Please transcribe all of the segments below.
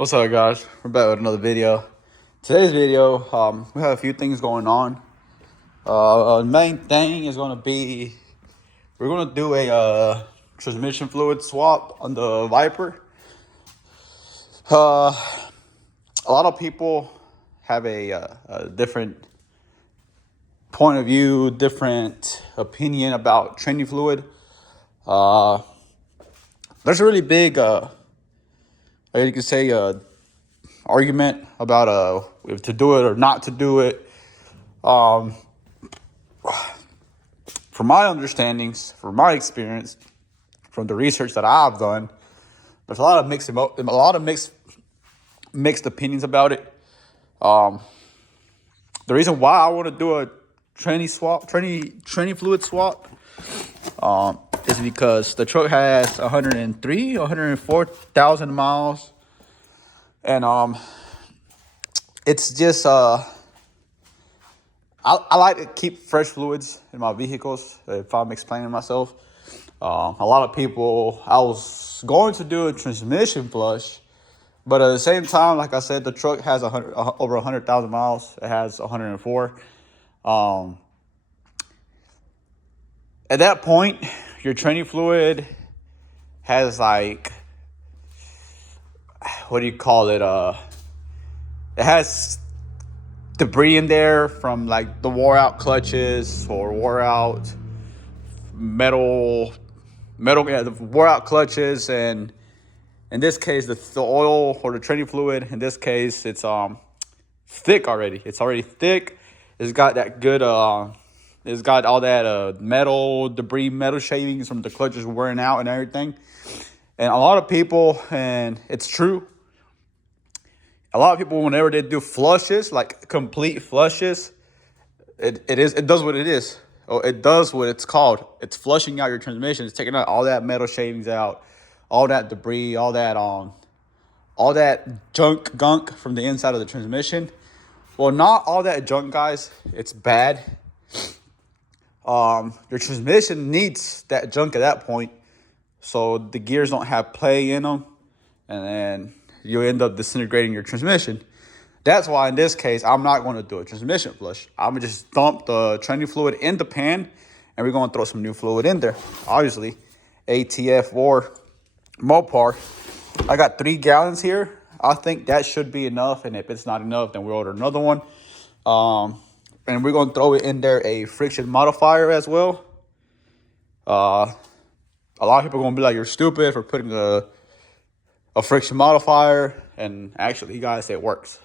What's up, guys? We're back with another video. Today's video, we have a few things going on. The main thing is going to be we're going to do a transmission fluid swap on the Viper. A lot of people have a different point of view, different opinion about training fluid. There's a really big, you could say, argument about if to do it or not to do it. From my understandings, from my experience, from the research that I've done, there's a lot of mixed opinions about it. The reason why I want to do a training fluid swap is because the truck has 104,000 miles, and it's just I like to keep fresh fluids in my vehicles. If I'm explaining myself, a lot of people, I was going to do a transmission flush, but at the same time, like I said, the truck has over 100,000 miles. It has 104. At that point, your training fluid has like, what do you call it? It has debris in there from like the wore out clutches or wore out metal, the wore out clutches, and in this case, the oil or the training fluid. In this case, it's thick already. It's already thick. It's got that good. It's got all that metal debris, metal shavings from the clutches wearing out and everything. And a lot of people, and it's true, a lot of people, whenever they do flushes, like complete flushes, it does what it is. It does what it's called. It's flushing out your transmission. It's taking out all that metal shavings out, all that debris, all that gunk from the inside of the transmission. Well, not all that junk, guys. It's bad. Your transmission needs that junk at that point, so the gears don't have play in them, and then you end up disintegrating your transmission. That's why in this case, I'm not going to do a transmission flush. I'm going to just dump the training fluid in the pan, and we're going to throw some new fluid in there. Obviously, ATF or Mopar. I got 3 gallons here. I think that should be enough, and if it's not enough, then we'll order another one. And we're going to throw it in there a friction modifier as well. A lot of people are going to be like, you're stupid for putting a friction modifier. And actually, guys, it works.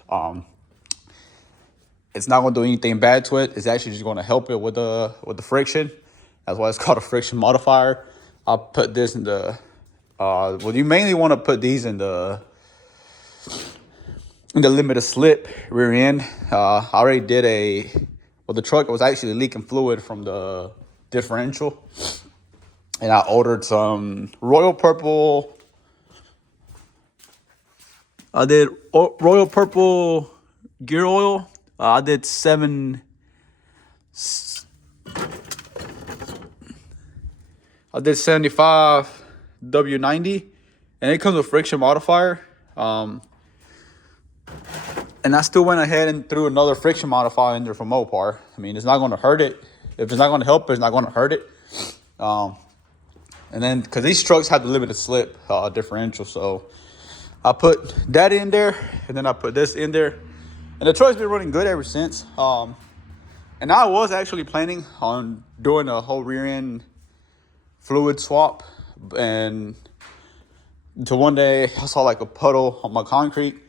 It's not going to do anything bad to it. It's actually just going to help it with the friction. That's why it's called a friction modifier. I'll put this in the... well, you mainly want to put these in the limited slip rear end. I already did the truck was actually leaking fluid from the differential, and I ordered some Royal Purple. I did Royal Purple gear oil. I did 75 W90, and it comes with friction modifier. And I still went ahead and threw another friction modifier in there from Mopar. I mean, it's not going to hurt it. If it's not going to help it, it's not going to hurt it. And then, because these trucks have the limited slip differential, so I put that in there, and then I put this in there. And the truck's been running good ever since. And I was actually planning on doing a whole rear end fluid swap. And until one day, I saw like a puddle on my concrete.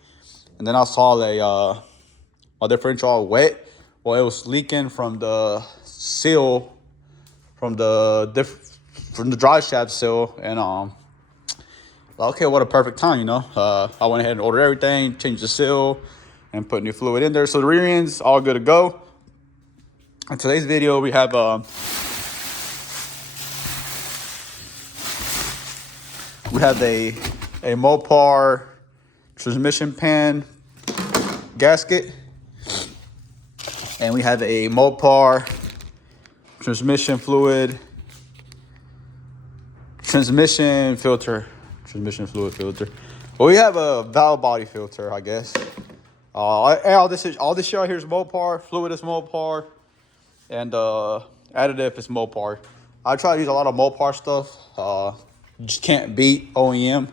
And then I saw my differential all wet. Well, it was leaking from the seal, from the drive shaft seal, and okay, what a perfect time, you know. I went ahead and ordered everything, changed the seal, and put new fluid in there. So the rear end's all good to go. In today's video, we have a Mopar transmission pan gasket, and we have a Mopar transmission fluid transmission fluid filter. Well, we have a valve body filter, I guess. All this shit right here is Mopar. Fluid is Mopar. And additive is Mopar. I try to use a lot of Mopar stuff. Just can't beat OEM.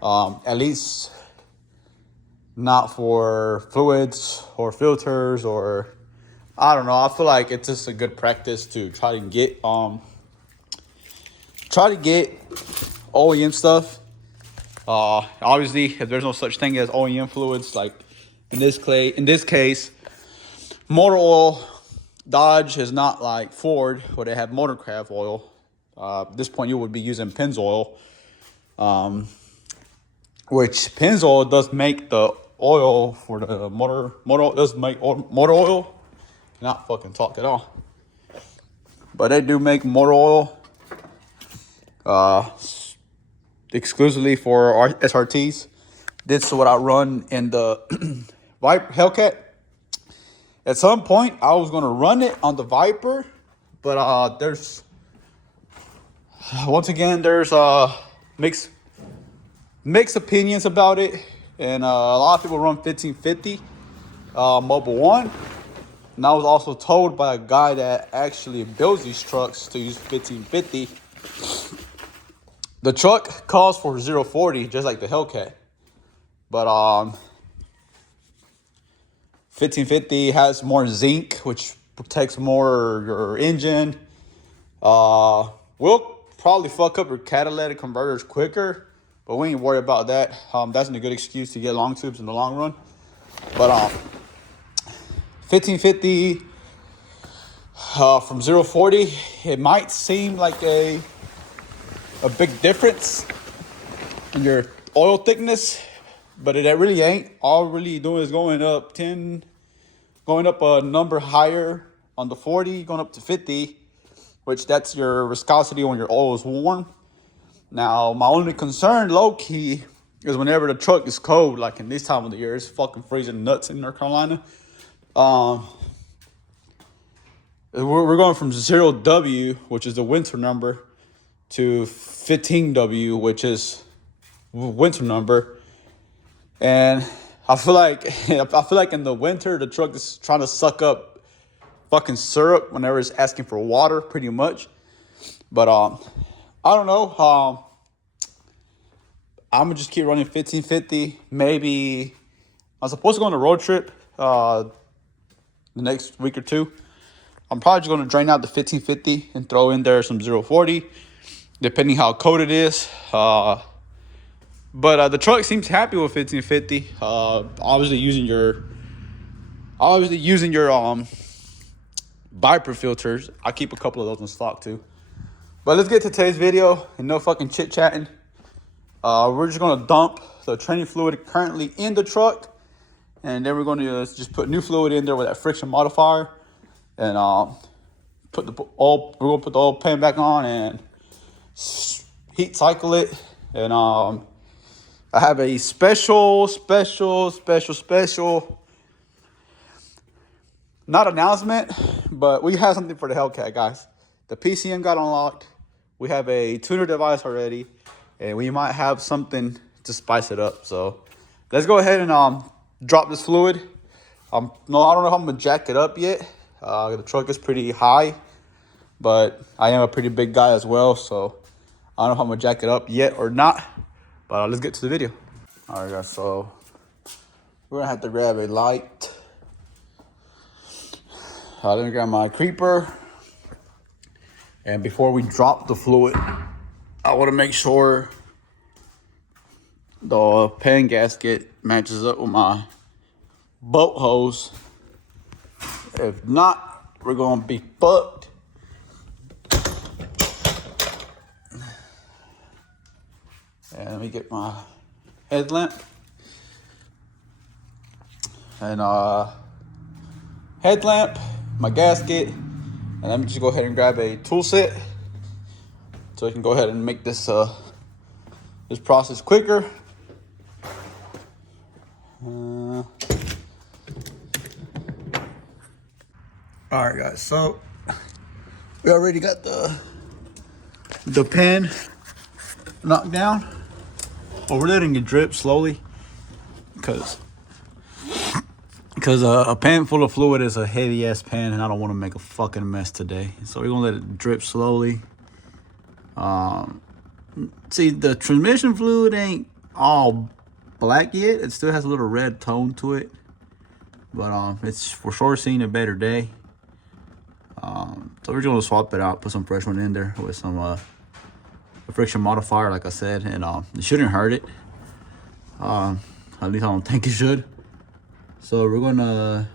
At least not for fluids or filters, or I don't know. I feel like it's just a good practice to try to get OEM stuff. Obviously, if there's no such thing as OEM fluids, like in this case, motor oil. Dodge is not like Ford, where they have motorcraft oil. At this point, you would be using Pennzoil, which Pennzoil does make the oil for the motor. Does make motor oil. Not fucking talk at all. But they do make motor oil exclusively for our SRTs. This is what I run in the Hellcat. At some point, I was gonna run it on the Viper, but there's mixed opinions about it, and a lot of people run 1550 Mobil 1. And I was also told by a guy that actually builds these trucks to use 1550. The truck calls for 040, just like the Hellcat, but 1550 has more zinc, which protects more your engine. Will probably fuck up your catalytic converters quicker, but we ain't worried about that. That's a good excuse to get long tubes in the long run. But 1550 from 040, it might seem like a big difference in your oil thickness, but it really ain't. All really doing is going up a number higher on the 40, going up to 50, which that's your viscosity when your oil is warm. Now, my only concern, low key, is whenever the truck is cold, like in this time of the year, it's fucking freezing nuts in North Carolina. We're going from 0W, which is the winter number, to 15W, which is winter number. And I feel like in the winter, the truck is trying to suck up fucking syrup whenever it's asking for water, pretty much. But I don't know. I'm gonna just keep running 1550. Maybe I'm supposed to go on a road trip the next week or two. I'm probably just gonna drain out the 1550 and throw in there some 040, depending how cold it is. But the truck seems happy with 1550. Obviously using your Viper filters. I keep a couple of those in stock too. But let's get to today's video and no fucking chit chatting. We're just gonna dump the training fluid currently in the truck, and then we're gonna just put new fluid in there with that friction modifier, and we're gonna put the oil pan back on and heat cycle it. And I have a special, not announcement, but we have something for the Hellcat, guys. The PCM got unlocked. We have a tuner device already, and we might have something to spice it up. So let's go ahead and drop this fluid. No, I don't know if I'm gonna jack it up yet. The truck is pretty high, but I am a pretty big guy as well, so I don't know if I'm gonna jack it up yet or not. But let's get to the video. All right, guys, so we're gonna have to grab a light. Let me grab my creeper. And before we drop the fluid, I wanna make sure the pan gasket matches up with my boat hose. If not, we're gonna be fucked. And let me get my headlamp. And headlamp, my gasket, and let me just go ahead and grab a tool set so I can go ahead and make this this process quicker. All right, guys, so we already got the pan knocked down. Well, we're letting it drip slowly because a pan full of fluid is a heavy ass pan, and I don't want to make a fucking mess today. So we're gonna let it drip slowly. See, the transmission fluid ain't all black yet. It still has a little red tone to it, but it's for sure seeing a better day. So we're gonna swap it out, put some fresh one in there with some a friction modifier, like I said, and it shouldn't hurt it. At least I don't think it should. So we're gonna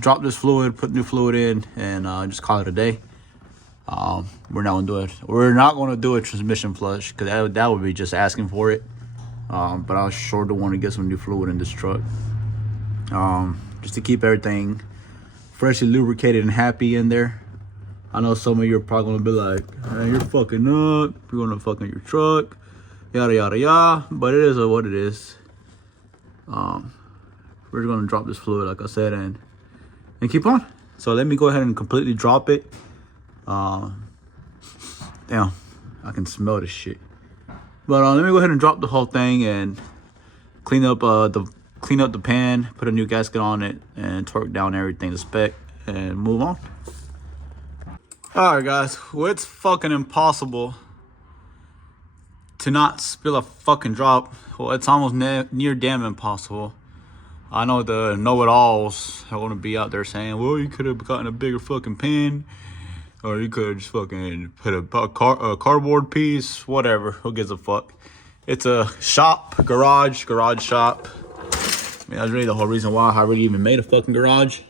drop this fluid, put new fluid in, and just call it a day. We're not gonna do a transmission flush because that would be just asking for it. But I sure do want to get some new fluid in this truck, just to keep everything freshly lubricated and happy in there. I know some of you are probably gonna be like, hey, you're fucking up, you're gonna fucking your truck, yada yada yada, but it is what it is. We're just gonna drop this fluid, like I said, and keep on. So let me go ahead and completely drop it. Damn, I can smell this shit. But let me go ahead and drop the whole thing and clean up the pan, put a new gasket on it, and torque down everything to spec, and move on. All right, guys. Well, it's fucking impossible to not spill a fucking drop. Well, it's almost near damn impossible. I know the know-it-alls are gonna be out there saying, well, you could have gotten a bigger fucking pan, or you could have just fucking put a cardboard piece, whatever. Who gives a fuck? It's a shop, garage shop. I mean, that's really the whole reason why I really even made a fucking garage,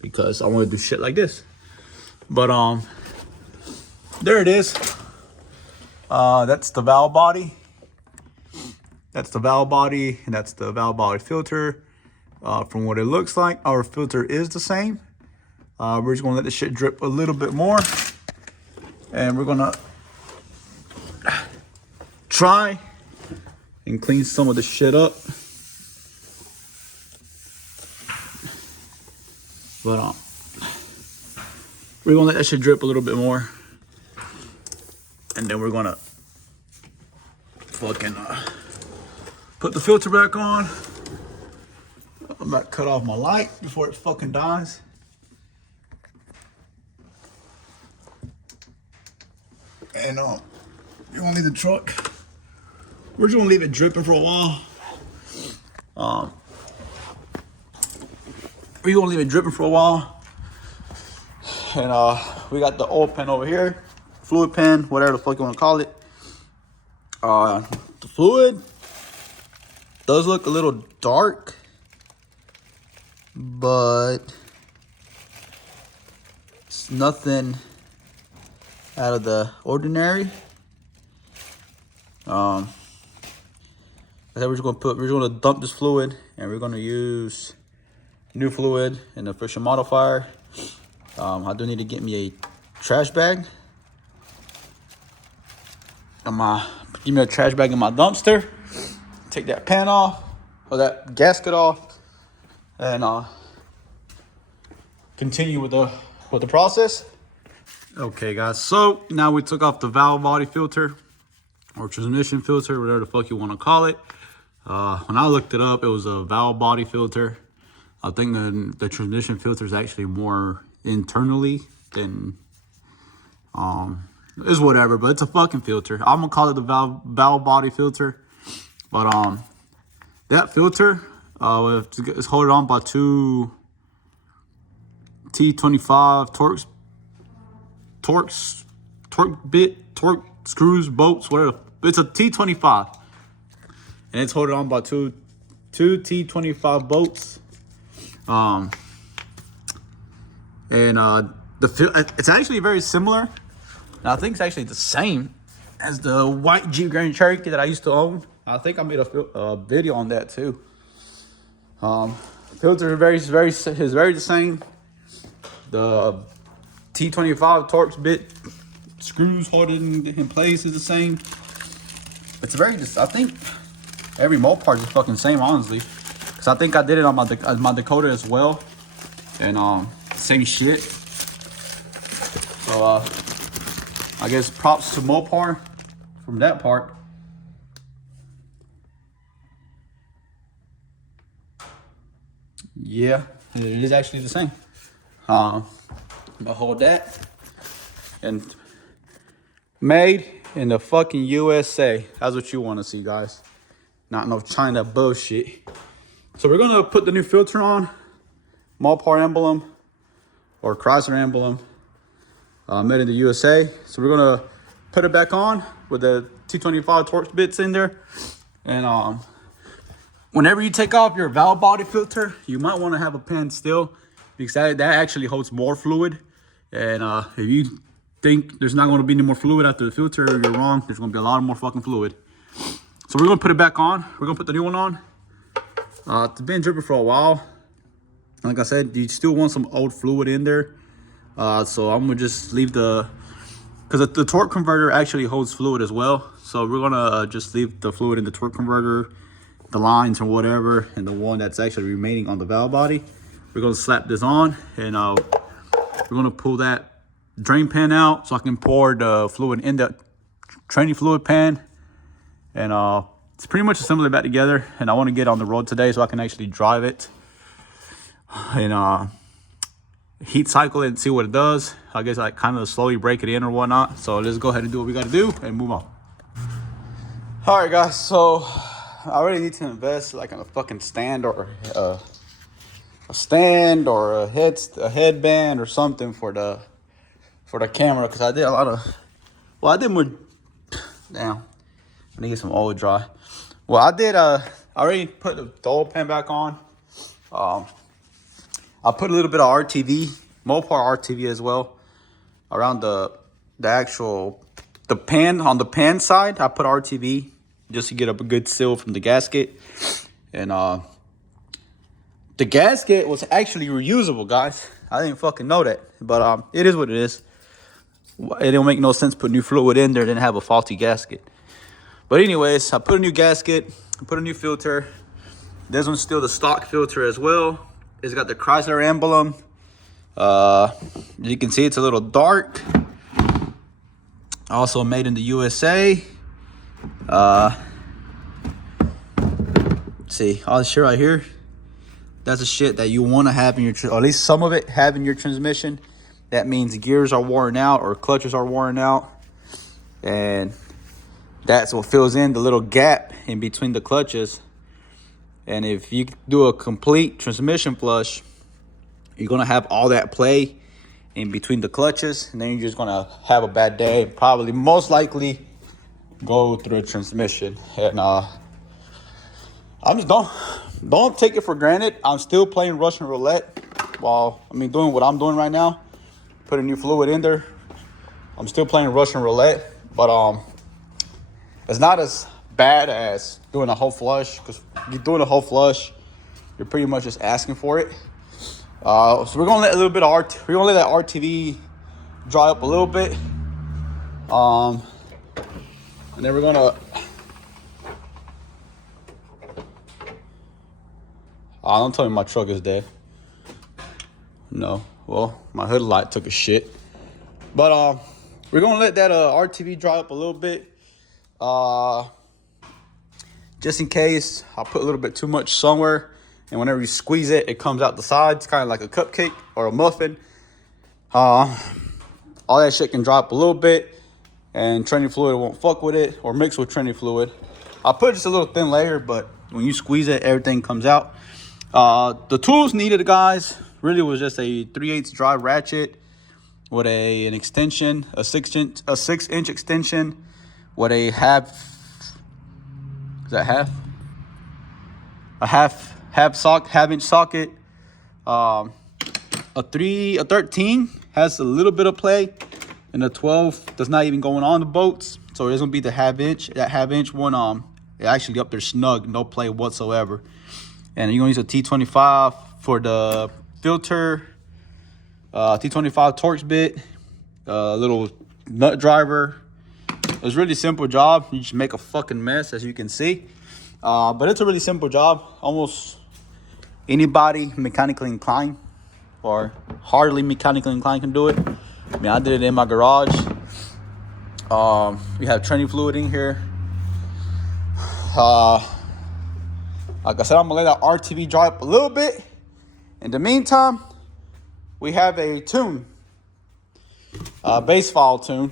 because I want to do shit like this. But there it is. That's the valve body. That's the valve body, and that's the valve body filter. From what it looks like, our filter is the same. We're just gonna let this shit drip a little bit more, and we're gonna try and clean some of the shit up. But we're gonna let that shit drip a little bit more, and then we're gonna fucking put the filter back on. I'm about to cut off my light before it fucking dies. And you're gonna leave the truck. We're just gonna leave it dripping for a while. We're gonna leave it dripping for a while. And we got the oil pan over here, fluid pan, whatever the fuck you wanna call it. The fluid does look a little dark, but it's nothing out of the ordinary. We're gonna dump this fluid, and we're gonna use new fluid in the friction modifier. I do need to get me a trash bag. Give me a trash bag in my dumpster. Take that pan off, or that gasket off, and continue with the process. Okay, guys. So now we took off the valve body filter, or transmission filter, whatever the fuck you want to call it. When I looked it up, it was a valve body filter. I think the transmission filter is actually more internally than is whatever, but it's a fucking filter. I'm gonna call it the valve body filter. But that filter is holding on by two T25 torque screws, bolts, whatever. It's a T25, and it's holding on by two T25 bolts. It's actually very similar. And I think it's actually the same as the white Jeep Grand Cherokee that I used to own. I think I made a video on that too. Filter is very the same. The T25 Torx bit screws holding in place is the same. It's I think every Mopar is the fucking same, honestly. Cause I think I did it on my Dakota as well, and same shit. So I guess props to Mopar from that part. Yeah, it is actually the same. But hold that. And made in the fucking USA. That's what you want to see, guys. Not no China bullshit. So we're gonna put the new filter on. Mopar emblem or Chrysler emblem. Made in the USA. So we're gonna put it back on with the T25 Torx bits in there. And whenever you take off your valve body filter, you might want to have a pen still, because that actually holds more fluid. And if you think there's not going to be any more fluid after the filter, you're wrong. There's going to be a lot more fucking fluid. So we're going to put it back on. We're going to put the new one on. It's been dripping for a while. Like I said, you still want some old fluid in there. So I'm going to just leave because the torque converter actually holds fluid as well. So we're going to just leave the fluid in the torque converter, the lines or whatever, and the one that's actually remaining on the valve body. We're going to slap this on, and we're going to pull that drain pan out so I can pour the fluid in the training fluid pan. And it's pretty much assembling it back together, and I want to get on the road today so I can actually drive it and heat cycle it and see what it does. I guess I kind of slowly break it in or whatnot. So let's go ahead and do what we got to do and move on. All right, guys, so I really need to invest like in a fucking stand or a stand or a headband or something for the camera, because I did a lot of, well, I did more. Damn, I need to get some oil dry. Well, I already put the oil pan back on. I put a little bit of RTV, Mopar RTV as well, around the pan, on the pan side. I put RTV just to get up a good seal from the gasket. And the gasket was actually reusable, guys. I didn't fucking know that, but it is what it is. It don't make no sense put new fluid in there then have a faulty gasket. But anyways, I put a new gasket, I put a new filter. This one's still the stock filter as well. It's got the Chrysler emblem. You can see it's a little dark. Also made in the USA. See, all this shit right here, that's the shit that you want to have in your, or at least some of it have in your transmission. That means gears are worn out or clutches are worn out. And that's what fills in the little gap in between the clutches. And if you do a complete transmission flush, you're going to have all that play in between the clutches. And then you're just going to have a bad day. Probably most likely go through a transmission. And I'm just don't take it for granted. I'm still playing Russian roulette while doing what I'm doing right now. Putting new fluid in there. I'm still playing Russian roulette, but it's not as bad as doing a whole flush, because you're doing a whole flush, you're pretty much just asking for it. So we're gonna let a little bit of we're gonna let that RTV dry up a little bit, and then we're gonna don't tell me my truck is dead. No, well, my hood light took a shit. But we're gonna let that RTV dry up a little bit. Just in case I put a little bit too much somewhere, and whenever you squeeze it, it comes out the sides, kind of like a cupcake or a muffin. All that shit can dry up a little bit, and training fluid won't fuck with it or mix with training fluid. I put just a little thin layer, but when you squeeze it, everything comes out. The tools needed, guys, really was just a 3/8 drive ratchet with an extension, a 6-inch extension with a half. Is that half? A half-inch socket. A 13 has a little bit of play, and a 12 does not even go on the boats. So it's gonna be the half-inch. That half-inch one, it actually up there snug, no play whatsoever. And you're gonna use a T25 for the filter, T25 Torx bit, a little nut driver. It's a really simple job. You just make a fucking mess, as you can see. But it's a really simple job. Almost anybody mechanically inclined or hardly mechanically inclined can do it. I did it in my garage. We have training fluid in here. Like I said, I'm gonna let that RTV dry up a little bit, In the meantime, we have a tune, base file tune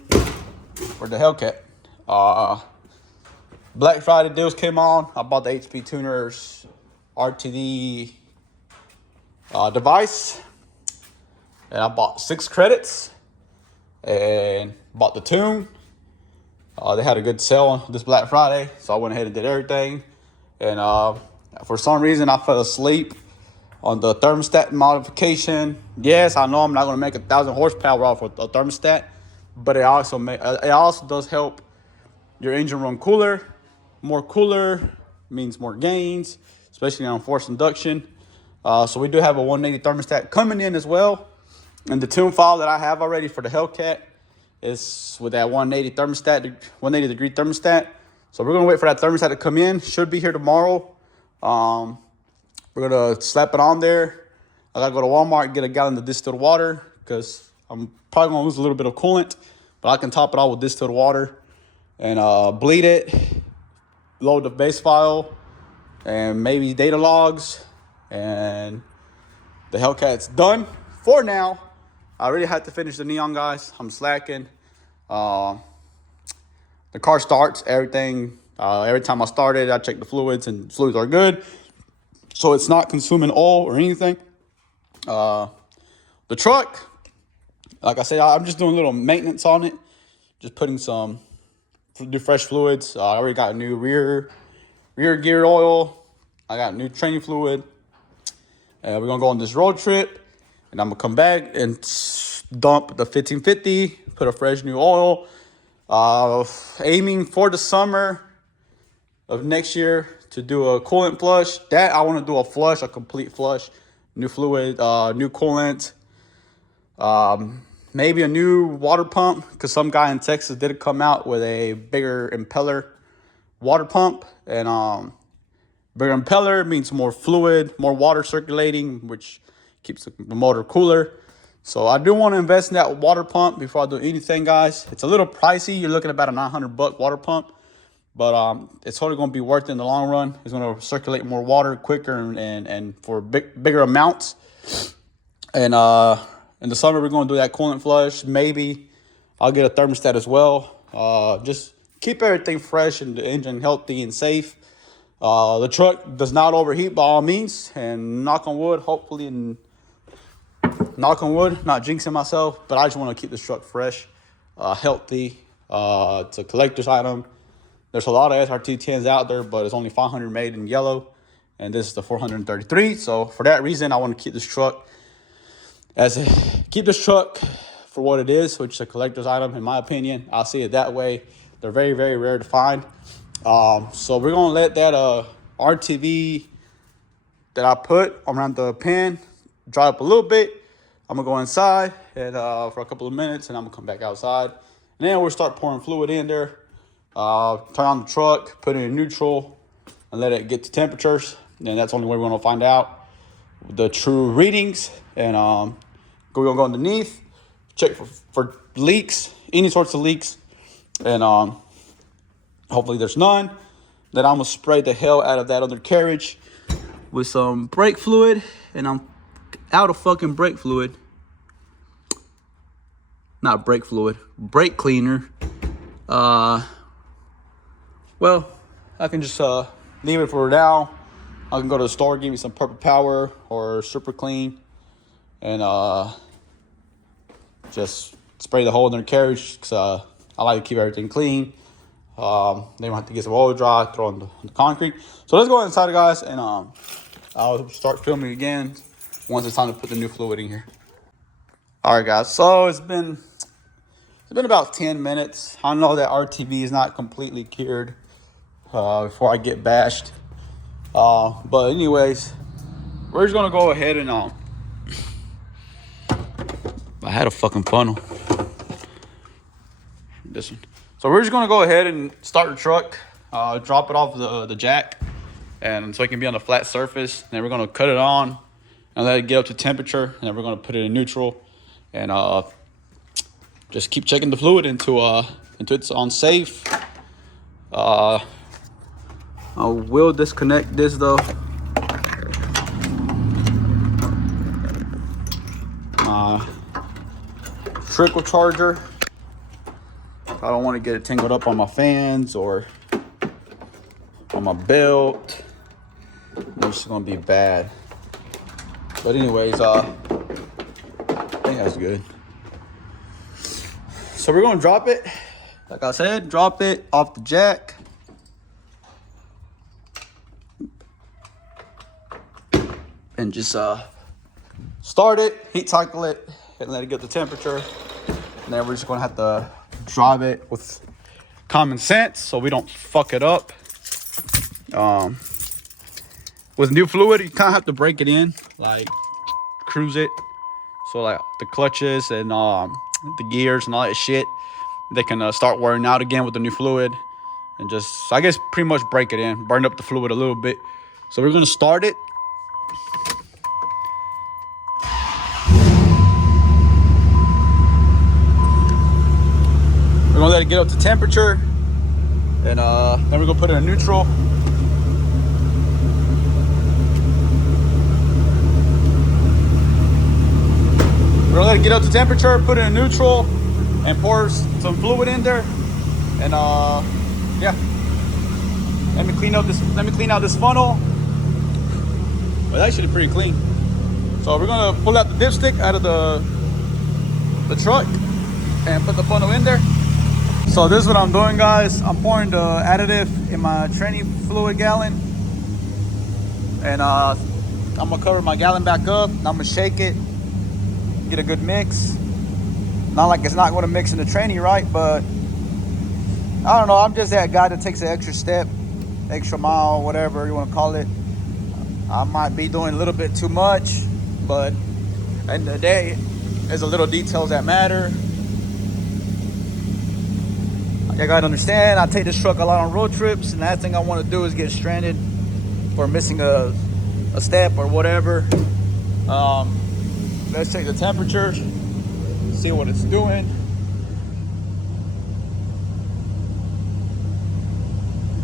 for the Hellcat. Black Friday deals came on. I bought the HP Tuners RTD device, and I bought 6 credits and bought the tune. They had a good sale this Black Friday, so I went ahead and did everything. And for some reason, I fell asleep on the thermostat modification. Yes, I know I'm not going to make 1,000 horsepower off of a thermostat, but it also does help your engine run cooler. More cooler means more gains, especially on forced induction. So we do have a 180 thermostat coming in as well. And the tune file that I have already for the Hellcat is with that 180 thermostat, 180 degree thermostat. So we're gonna wait for that thermostat to come in. Should be here tomorrow. We're gonna slap it on there. I gotta go to Walmart and get a gallon of distilled water because I'm probably gonna lose a little bit of coolant, but I can top it all with distilled water and bleed it, load the base file, and maybe data logs, and the Hellcat's done for now. I really had to finish the neon, guys. I'm slacking. The car starts, everything. Every time I start it, I check the fluids, and fluids are good. So it's not consuming oil or anything. The truck, like I said, I'm just doing a little maintenance on it. Just putting some new fresh fluids. I already got new rear gear oil. I got new training fluid. We're gonna go on this road trip, and I'm gonna come back and dump the 1550, put a fresh new oil. Aiming for the summer of next year to do a coolant flush. That I want to do a complete flush, new fluid, new coolant, maybe a new water pump, because some guy in Texas did come out with a bigger impeller water pump, and bigger impeller means more fluid, more water circulating, which keeps the motor cooler. So I do want to invest in that water pump before I do anything, guys. It's a little pricey. You're looking at about a $900 water pump, but it's totally going to be worth it in the long run. It's going to circulate more water quicker and for bigger amounts. And in the summer, we're going to do that coolant flush. Maybe I'll get a thermostat as well. Just keep everything fresh and the engine healthy and safe. The truck does not overheat by all means, and knock on wood, hopefully, and knock on wood, not jinxing myself, but I just want to keep this truck fresh, healthy. It's a collector's item. There's a lot of SRT10s out there, but it's only 500 made in yellow, and this is the 433. So for that reason, I want to keep this truck for what it is, which is a collector's item, in my opinion. I'll see it that way. They're very, very rare to find. So we're gonna let that RTV that I put around the pan dry up a little bit. I'm gonna go inside and for a couple of minutes, and I'm gonna come back outside, and then we'll start pouring fluid in there. Turn on the truck, put it in neutral, and let it get to temperatures. And that's the only way we're gonna find out the true readings. And we're gonna go underneath, check for leaks, any sorts of leaks, and hopefully there's none. Then I'm gonna spray the hell out of that undercarriage with some brake fluid, and I'm out of fucking brake fluid. Not brake fluid, brake cleaner. Well, I can just leave it for now. I can go to the store, give me some Purple Power or Super Clean, and just spray the whole undercarriage, because I like to keep everything clean. Then we'll have to get some oil dry, throw on the concrete. So let's go inside, guys, and I'll start filming again once it's time to put the new fluid in here. All right, guys. So it's been about 10 minutes. I know that RTV is not completely cured before I get bashed. But anyways, we're just gonna go ahead and I had a fucking funnel. This one. So we're just gonna go ahead and start the truck, drop it off the jack, and so it can be on a flat surface. And then we're gonna cut it on and let it get up to temperature, and then we're gonna put it in neutral, and just keep checking the fluid into it's on safe. I will disconnect this though. trickle charger. I don't want to get it tangled up on my fans or on my belt. It's gonna be bad. But anyways, I think that's good. So we're gonna drop it. Like I said, drop it off the jack. And just start it, heat cycle it, and let it get the temperature. And then we're just gonna have to drive it with common sense so we don't fuck it up. With new fluid, you kind of have to break it in, like cruise it. So like the clutches and the gears and all that shit, they can start wearing out again with the new fluid. And just, I guess, pretty much break it in, burn up the fluid a little bit. So we're gonna start it. We're gonna let it get up to temperature, and then we're gonna put it in neutral. We're gonna let it get up to temperature, put it in neutral, and pour some fluid in there. And yeah, let me clean out this funnel. Well, it's actually pretty clean. So we're gonna pull out the dipstick out of the truck and put the funnel in there. So this is what I'm doing, guys. I'm pouring the additive in my tranny fluid gallon, and I'm gonna cover my gallon back up. And I'm gonna shake it, get a good mix. Not like it's not gonna mix in the tranny, right? But I don't know. I'm just that guy that takes an extra step, extra mile, whatever you want to call it. I might be doing a little bit too much, but at the end of the day, there's a little details that matter. I gotta understand, I take this truck a lot on road trips, and the last thing I want to do is get stranded for missing a step or whatever. Let's check the temperature, see what it's doing.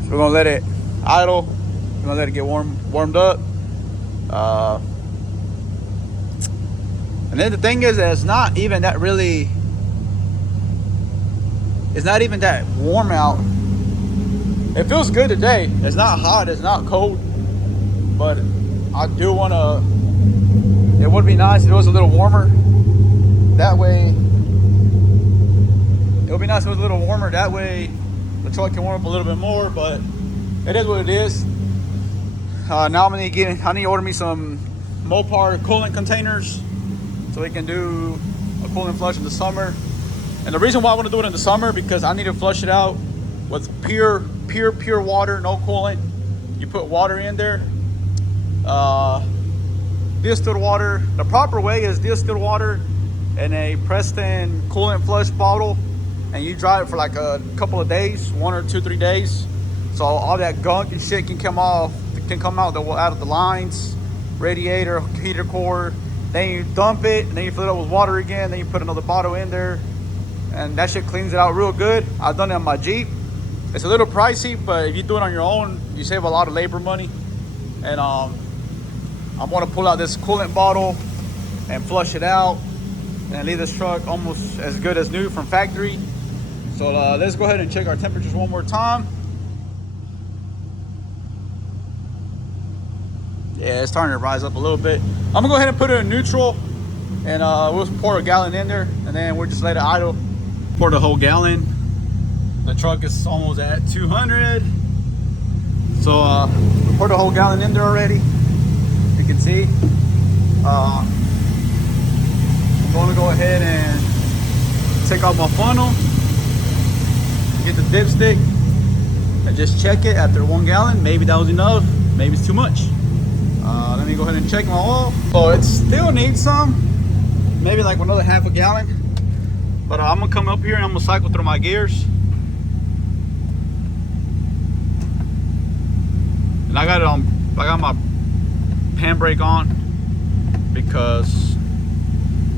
So we're gonna let it idle. We're gonna let it get warmed up. And then the thing is that it's not even that warm out. It feels good today. It's not hot, it's not cold, but I do want to, it would be nice if it was a little warmer. That way, it would be nice if it was a little warmer. That way, the truck can warm up a little bit more, but it is what it is. Now I need to order me some Mopar coolant containers so we can do a coolant flush in the summer. And the reason why I want to do it in the summer, because I need to flush it out with pure water, no coolant. You put water in there, distilled water. The proper way is distilled water in a Preston coolant flush bottle, and you dry it for like a couple of days, 1 or 2, 3 days. So all that gunk and shit can come out of the lines, radiator, heater core. Then you dump it, and then you fill it up with water again. Then you put another bottle in there, and that shit cleans it out real good. I've done it on my Jeep. It's a little pricey, but if you do it on your own, you save a lot of labor money. And I'm gonna pull out this coolant bottle and flush it out and leave this truck almost as good as new from factory. So let's go ahead and check our temperatures one more time. Yeah, it's starting to rise up a little bit. I'm gonna go ahead and put it in neutral, and we'll pour a gallon in there, and then we'll just let it idle. Pour the whole gallon. The truck is almost at 200. So we poured the whole gallon in there already. You can see. I'm gonna go ahead and take out my funnel, get the dipstick, and just check it after 1 gallon. Maybe that was enough, maybe it's too much. Let me go ahead and check my oil. So it still needs some, maybe like another half a gallon. But I'm gonna come up here and I'm gonna cycle through my gears. And I got my handbrake on because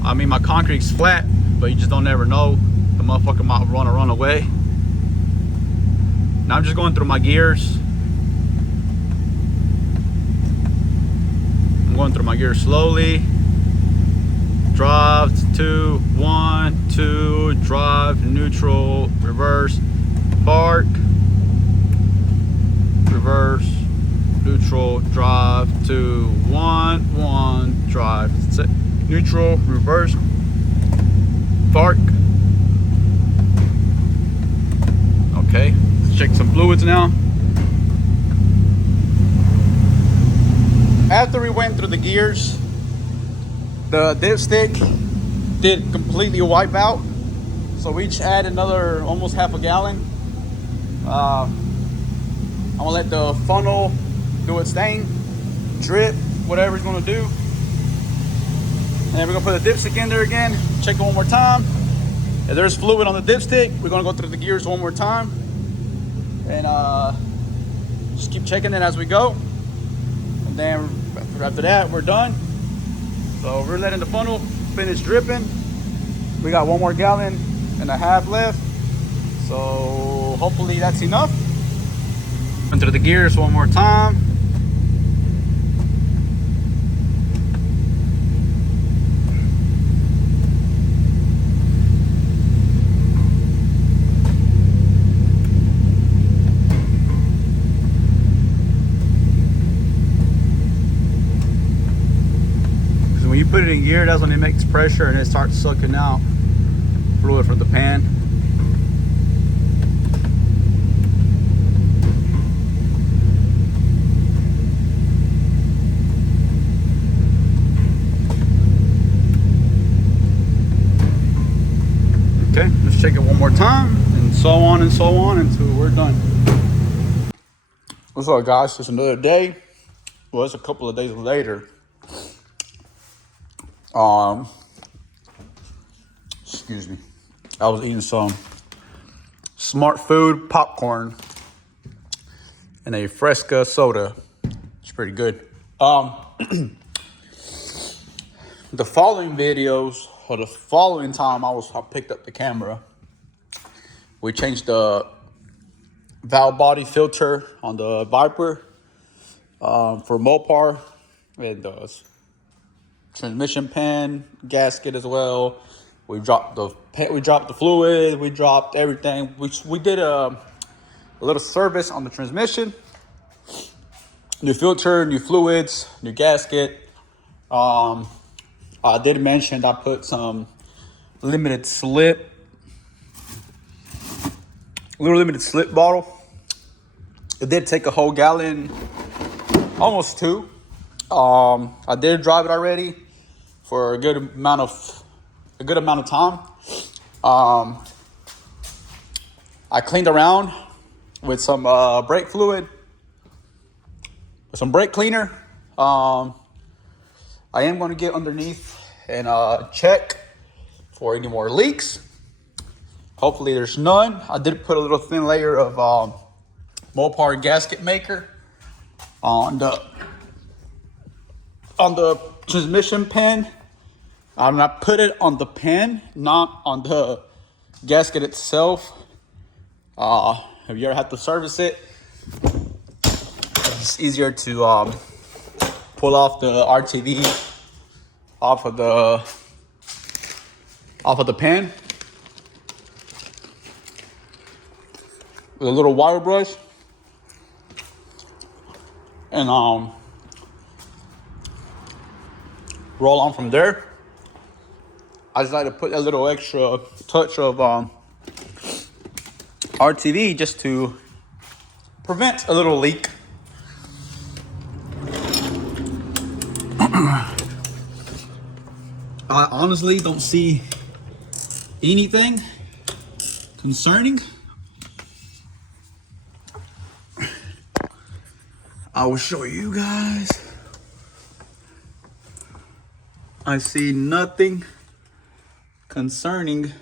I mean my concrete's flat, but you just don't never know. The motherfucker might run away. Now I'm just going through my gears. I'm going through my gears slowly, drive, 2, 1, 2, drive, neutral, reverse, park, reverse, neutral, drive, 2, 1, 1, drive. That's it. Neutral, reverse, park. Okay, let's check some fluids now. After we went through the gears, the dipstick did completely wipe out. So we each add another almost half a gallon. I'm gonna let the funnel do its thing, drip, whatever it's gonna do. And we're gonna put the dipstick in there again, check it one more time. If there's fluid on the dipstick, we're gonna go through the gears one more time. And just keep checking it as we go. And then after that, we're done. So we're letting the funnel finish dripping. We got 1.5 gallons left. So hopefully that's enough. Into the gears one more time. When you put it in gear, that's when it makes pressure and it starts sucking out fluid from the pan. Okay, let's check it one more time, and so on until we're done. What's up, guys? It's another day. Well, it's a couple of days later. Excuse me. I was eating some Smart Food popcorn and a Fresca soda. It's pretty good. The following videos, or the following time I picked up the camera, we changed the valve body filter on the Viper for Mopar, and the transmission pan gasket as well. We dropped the fluid, we dropped everything. We did a little service on the transmission, new filter, new fluids, new gasket. I did mention I put some limited slip bottle. It did take a whole gallon, almost 2. I did drive it already for a good amount of time. I cleaned around with some brake fluid, with some brake cleaner. I am going to get underneath and check for any more leaks. Hopefully there's none. I did put a little thin layer of Mopar gasket maker on the transmission pan. I'm not put it on the pan, not on the gasket itself. If you ever have to service it, it's easier to pull off the RTV off of the pan with a little wire brush, and roll on from there. I just like to put a little extra touch of RTV just to prevent a little leak. I honestly don't see anything concerning. I will show you guys. I see nothing concerning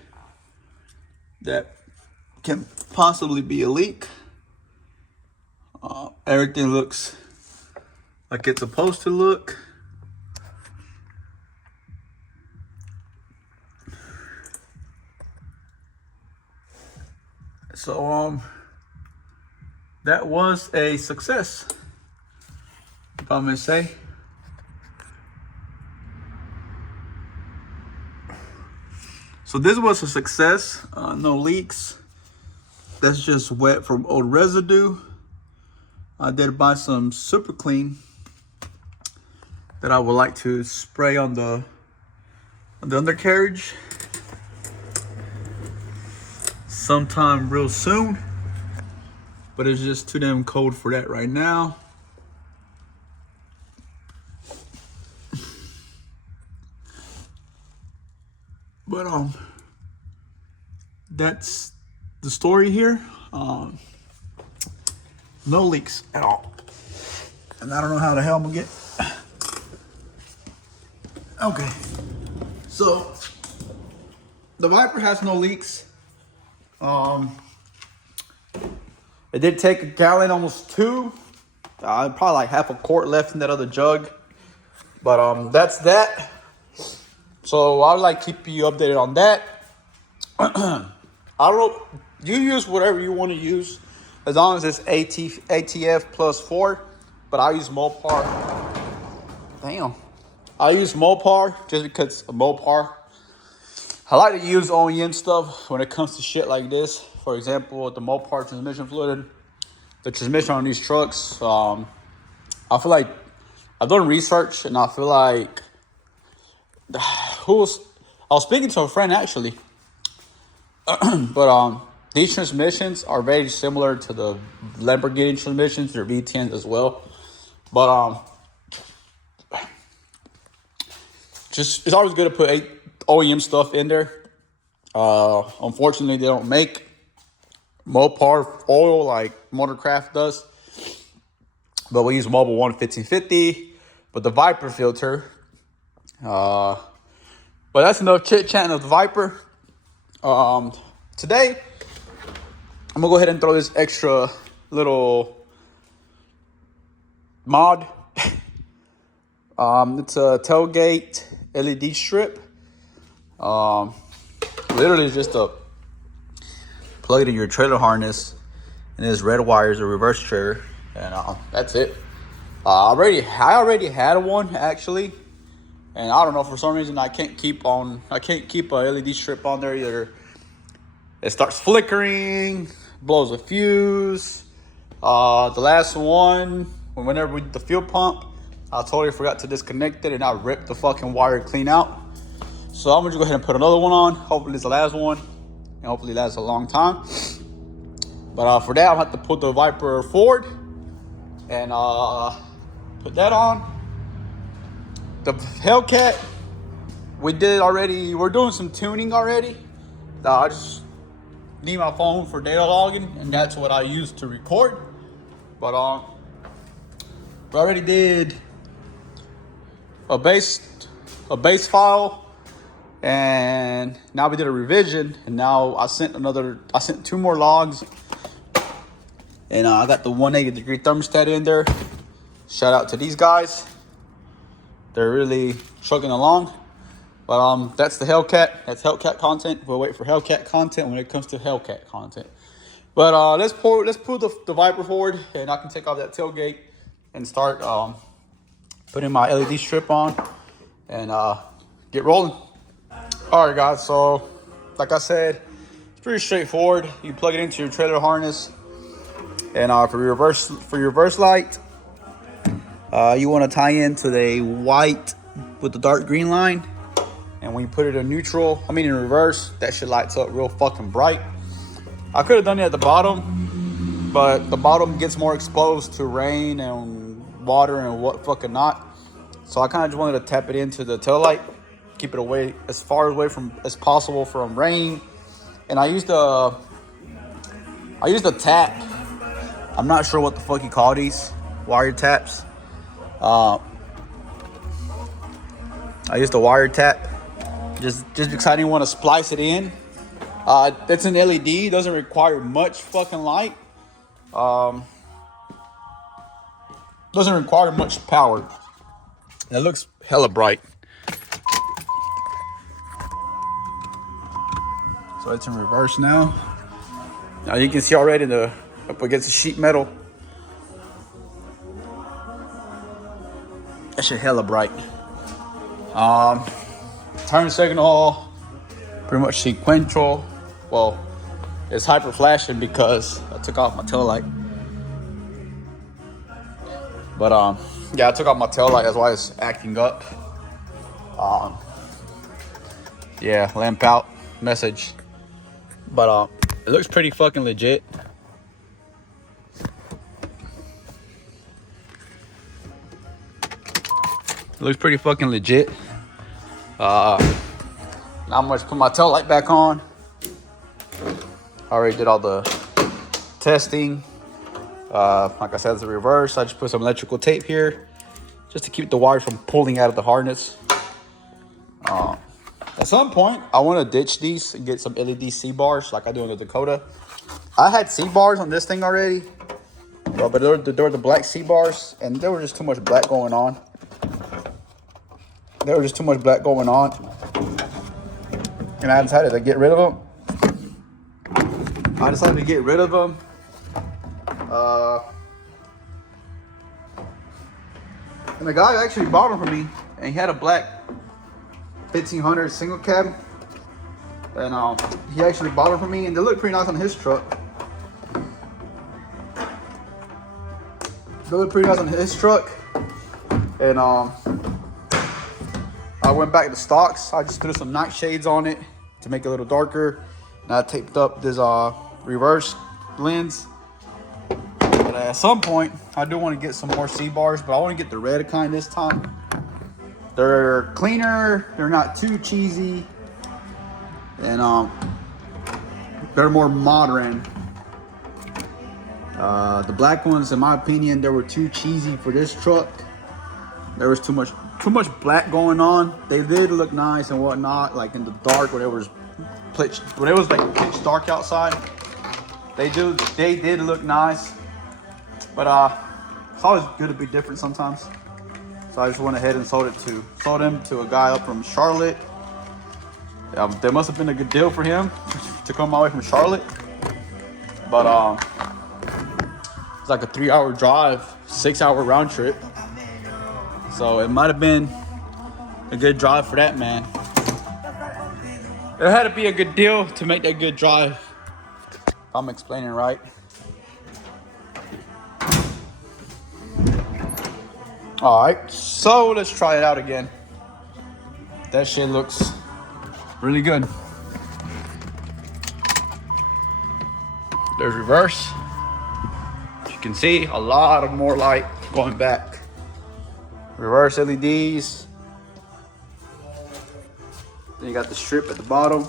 that can possibly be a leak. Everything looks like it's supposed to look. So that was a success, if I may say. So this was a success. No leaks. That's just wet from old residue. I did buy some Super Clean that I would like to spray on the undercarriage sometime real soon, but it's just too damn cold for that right now. But that's the story here. No leaks at all, and I don't know how the hell I'm gonna get. Okay, so the Viper has no leaks. It did take a gallon, almost two. Probably like half a quart left in that other jug. But that's that. So I'd like keep you updated on that. I don't know. You use whatever you want to use, as long as it's ATF plus 4. But I use Mopar. Damn. I use Mopar just because of Mopar. I like to use OEM stuff when it comes to shit like this. For example, with the Mopar transmission fluid, the transmission on these trucks. I feel like I've done research, and I feel like I was speaking to a friend actually, but these transmissions are very similar to the Lamborghini transmissions, their V10s as well. But just it's always good to put OEM stuff in there. Unfortunately, they don't make Mopar oil like Motorcraft does, but we use Mobil 1 1550, but the Viper filter. But that's enough chit chatting of the Viper. Today I'm gonna go ahead and throw this extra little mod. It's a tailgate LED strip. Literally just a plug it in your trailer harness, and this red wire is a reverse trigger, and that's it. I already had one actually, and I don't know, for some reason I can't keep a LED strip on there either. It starts flickering, blows a fuse. The last one, whenever we did the fuel pump, I totally forgot to disconnect it, and I ripped the fucking wire clean out. So I'm gonna go ahead and put another one on. Hopefully it's the last one, and hopefully it lasts a long time. But for that, I'll have to put the Viper forward and put that on. The Hellcat, we did already. We're doing some tuning already. I just need my phone for data logging, and that's what I use to record. But we already did a base file, and now we did a revision, and now I sent 2 more logs, and I got the 180-degree thermostat in there. Shout out to these guys, they're really chugging along. But that's the Hellcat. That's Hellcat content. We'll wait for Hellcat content when it comes to Hellcat content. But let's pull the Viper forward, and I can take off that tailgate and start putting my LED strip on and get rolling. All right, guys. So, like I said, it's pretty straightforward. You plug it into your trailer harness, and for your reverse light, you want to tie into the white with the dark green line. And when you put it in in reverse, that shit lights up real fucking bright. I could have done it at the bottom, but the bottom gets more exposed to rain and water and what fucking not. So I kind of just wanted to tap it into the tail light, keep it away as far away from as possible from rain. And I used the tap. I'm not sure what the fuck you call these wire taps. I used the wire tap. Just because I didn't want to splice it in. It's an LED, doesn't require much fucking light. Doesn't require much power. It looks hella bright. So it's in reverse now. Now you can see already up against the sheet metal. That shit hella bright. Turn signal, Pretty much sequential. Well, it's hyper flashing because I took off my tail light. But yeah, I took off my tail light. That's why it's acting up. Yeah, lamp out message. But it looks pretty fucking legit. It looks pretty fucking legit. Now I'm gonna put my tail light back on. I already did all the testing. Like I said, it's a reverse. I just put some electrical tape here just to keep the wires from pulling out of the harness. At some point, I want to ditch these and get some LED C-bars like I do in the Dakota. I had C-bars on this thing already, but they were the black C-bars, and there was just too much black going on. And I decided to get rid of them. And the guy actually bought them for me, and he had a black 1500 single cab, and he actually bought them for me, and they look pretty nice on his truck. And I went back to stocks. I just threw some night shades on it to make it a little darker, and I taped up this reverse lens. But at some point, I do want to get some more C-bars, but I want to get the red kind this time. They're cleaner, they're not too cheesy, and they're more modern. The black ones, in my opinion, they were too cheesy for this truck. There was too much black going on. They did look nice and whatnot, like in the dark when it was like pitch dark outside. They did look nice, but it's always good to be different sometimes. So I just went ahead and sold them to a guy up from Charlotte. There must have been a good deal for him to come all the way from Charlotte. But it's like a 3-hour drive, 6-hour round trip. So it might have been a good drive for that man. It had to be a good deal to make that good drive, if I'm explaining right. All right, so let's try it out again. That shit looks really good. There's reverse. As you can see, a lot of more light going back. Reverse LEDs. Then you got the strip at the bottom.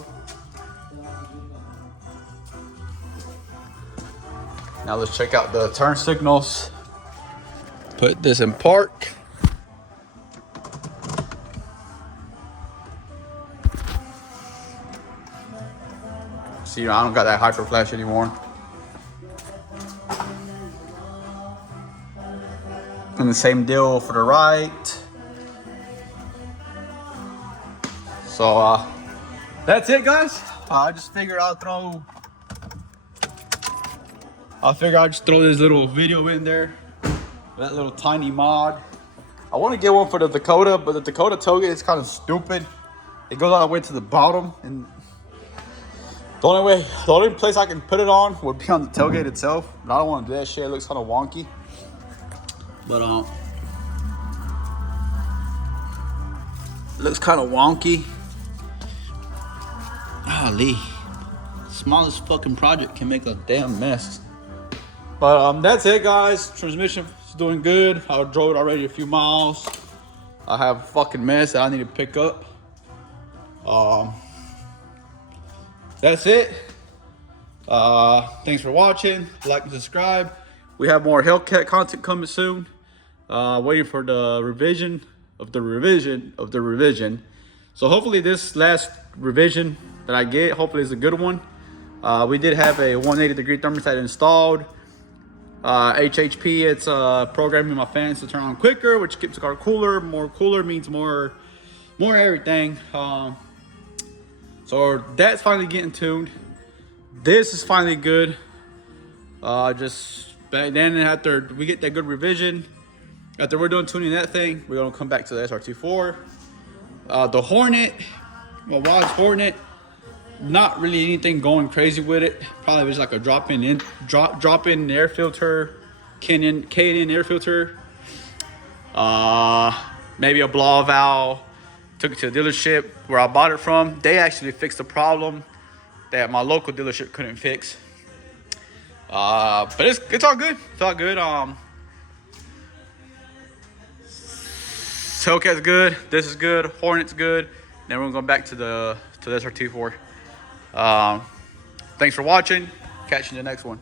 Now let's check out the turn signals. Put this in park. See, I don't got that hyper flash anymore. And the same deal for the right. So that's it, guys. I just figured I'll just throw this little video in there. That little tiny mod. I want to get one for the Dakota, but the Dakota tailgate is kind of stupid. It goes all the way to the bottom, and the only place I can put it on would be on the tailgate itself. But I don't want to do that shit. It looks kind of wonky. But it looks kind of wonky. Golly, smallest fucking project can make a damn mess. But that's it, guys. Transmission is doing good. I drove it already a few miles. I have a fucking mess that I need to pick up. That's it. Thanks for watching. Like and subscribe. We have more Hellcat content coming soon. Waiting for the revision of the revision of the revision. So hopefully this last revision that I get, hopefully is a good one. We did have a 180-degree thermostat installed. HHP, it's programming my fans to turn on quicker, which keeps the car cooler. More cooler means more everything. So that's finally getting tuned. This is finally good. Just back then, after we get that good revision, after we're done tuning that thing, we're gonna come back to the SRT4. The Hornet, well, Rod's Hornet, Not really anything going crazy with it. Probably just like a drop in air filter, K&N air filter. Maybe a blow valve. Took it to the dealership where I bought it from. They actually fixed the problem that my local dealership couldn't fix. But it's all good. It's all good. Hellcat's good. This is good. Hornet's good. Then we're gonna go back to the SRT4. Thanks for watching. Catch you in the next one.